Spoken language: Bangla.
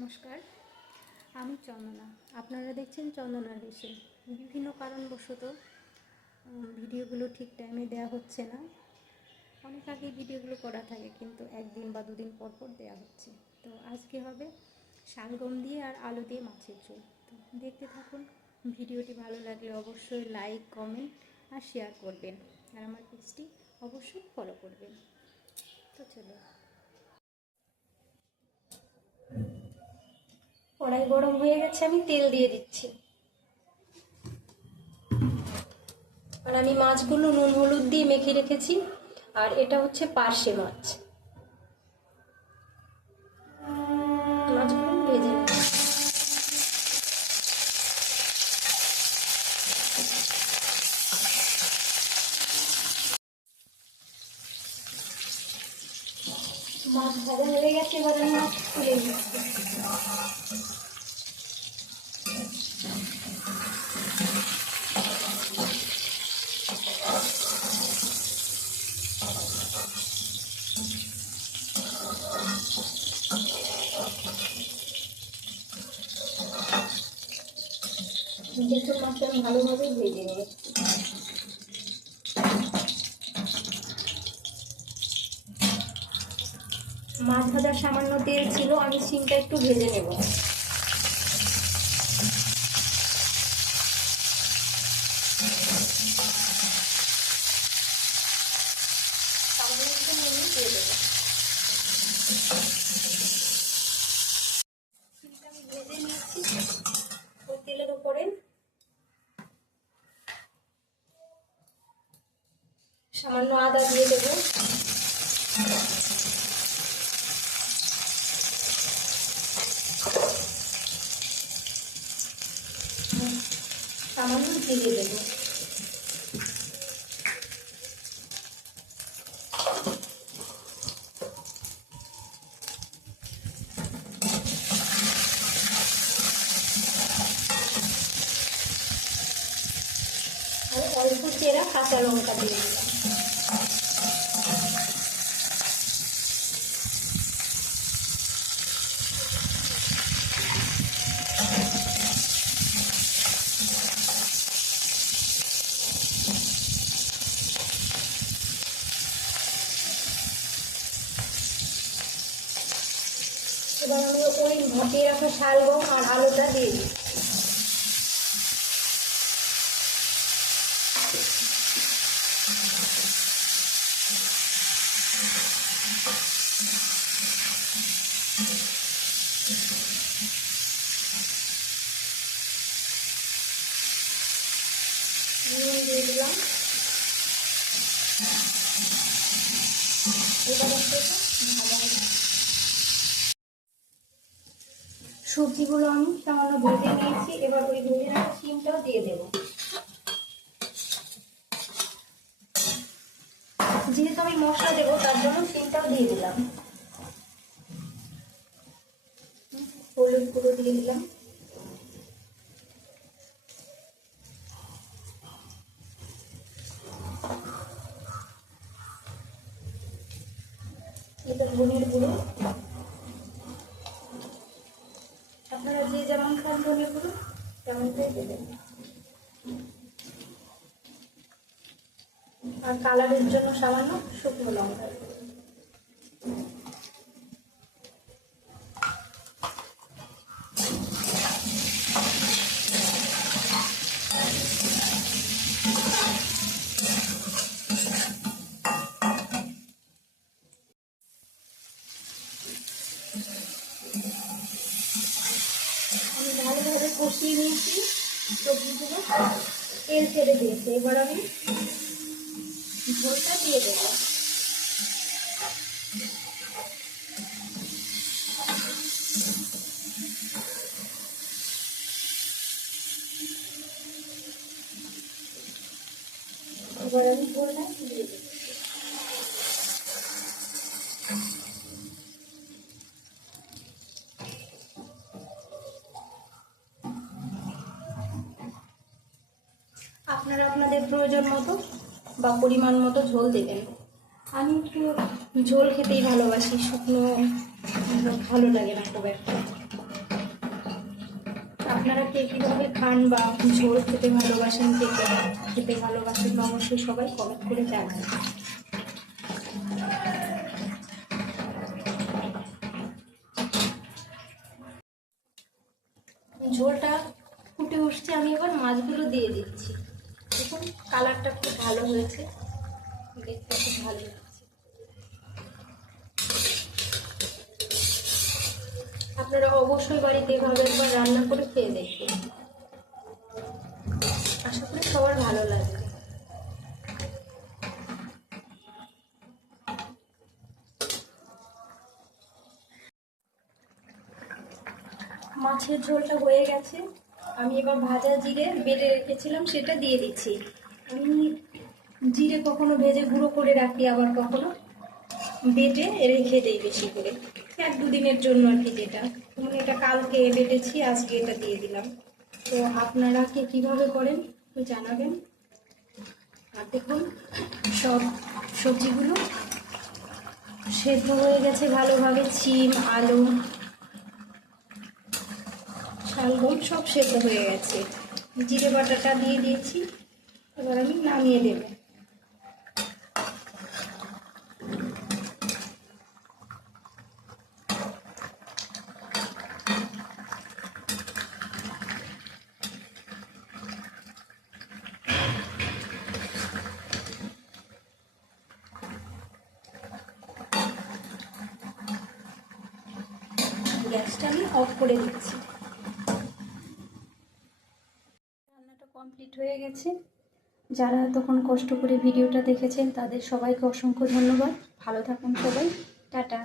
নমস্কার, আমি চন্দনা। আপনারা দেখছেন চন্দনা রেসে। বিভিন্ন কারণবশত ভিডিওগুলো ঠিক টাইমে দেওয়া হচ্ছে না। অনেক আগে ভিডিওগুলো করা থাকে, কিন্তু একদিন বা দুদিন পর পর দেওয়া হচ্ছে। তো আজকে হবে শালগম দিয়ে আর আলু দিয়ে মাছের ঝোল। তো দেখতে থাকুন। ভিডিওটি ভালো লাগলে অবশ্যই লাইক, কমেন্ট আর শেয়ার করবেন, আর আমার পেজটি অবশ্যই ফলো করবেন। তো চলো, কড়াই গরম হয়ে গেছে, আমি তেল দিয়ে দিচ্ছি। আর আমি মাছগুলো নুন হলুদ দিয়ে মেখে রেখেছি, আর এটা হচ্ছে পার্শে মাছ। মাছগুলো ভেজে নেব। মাছ ভাজা হয়ে গেছে, এবার আমি মাছ তুলে নিচ্ছি। দেখুন, মাছটা আমি ভালোভাবে ভেজে নিয়েছি। মাছ ভাজার সামান্য তেল ছিল, আমি শিমটা একটু ভেজে নেব। সামান্য একটু নুন দিয়ে দেবো। শিমটা আমি ভেজে নিয়েছি। ওই তেলের উপরে সামান্য আদা দিয়ে দেবো। সামান্য জিরে দেবো। আর অল্প চেরা কাঁচা লঙ্কা দিয়ে দিলাম। এবার আমি ওই ভাপিয়ে রাখা শালগম আর আলুটা দিয়ে দিই। নুন দিয়ে দিলাম। এবার সবজিগুলো আমি সামান্য ভেজে নিয়েছি, এবার ওই ভেজে রাখা শিমটাও দিয়ে দেবো। যেহেতু আমি মশলা দেবো, তার জন্য শিমটাও দিয়ে দিলাম। হলুদ গুঁড়ো দিয়ে দিলাম। এটা ধনের গুঁড়ো। আপনারা যে যেমন খান ধনের গুঁড়ো তেমনটাই দেবেন। আর কালারের জন্য সামান্য শুকনো লঙ্কা। আমি ভালোভাবে কষিয়ে নিয়েছি সবজিগুলো, তেল ছেড়ে দিয়েছে। এবার আমি ঝোলটা দিয়ে দেবো। এবার আমি ঝোলটা দিয়ে দেবো। আপনারা আপনাদের প্রয়োজন মতো বা পরিমাণ মতো ঝোল দেবেন। আমি একটু ঝোল খেতেই ভালোবাসি, শুকনো ভালো লাগে না খুব একটা। আপনারা কে কীভাবে খান বা ঝোল খেতে ভালোবাসেন, কে কে খেতে ভালোবাসেন অবশ্যই সবাই কমেন্ট করে জানান। ঝোলটা ফুটে উঠছে, আমি এবার মাছগুলো দিয়ে দিচ্ছি। দেখুন কালারটা খুব ভালো হয়েছে, দেখতে খুব ভালো লাগছে। আপনারা অবশ্যই বাড়িতে এভাবে একবার রান্না করে খেয়ে দেখবেন, আশা করি সবার ভালো লাগবে। মাছের ঝোলটা হয়ে গেছে, আমি এবার ভাজা জিরে বেটে রেখেছিলাম সেটা দিয়ে দিচ্ছি। আমি জিরে কখনো ভেজে গুঁড়ো করে রাখি, আবার কখনো বেটে রেখে দিই বেশি করে, 1-2 দিনের জন্য আর কি। যেটা এটা কালকে বেটেছি, আজকে এটা দিয়ে দিলাম। তো আপনারা কে কীভাবে করেন একটু জানাবেন। আর দেখুন সব সবজিগুলো সেদ্ধ হয়ে গেছে ভালোভাবে, সিম, আলু, শালগম সব সেদ্ধ হয়ে গেছে। জিরে বাটাটা দিয়ে দিয়েছি, এবার আমি নামিয়ে দেব। গ্যাসটা আমি অফ করে দিচ্ছি। রান্নাটা কমপ্লিট হয়ে গেছে। যারা তখন কষ্ট করে ভিডিওটা দেখেছেন তাদের সবাইকে অসংখ্য ধন্যবাদ। ভালো থাকুন সবাই, টাটা।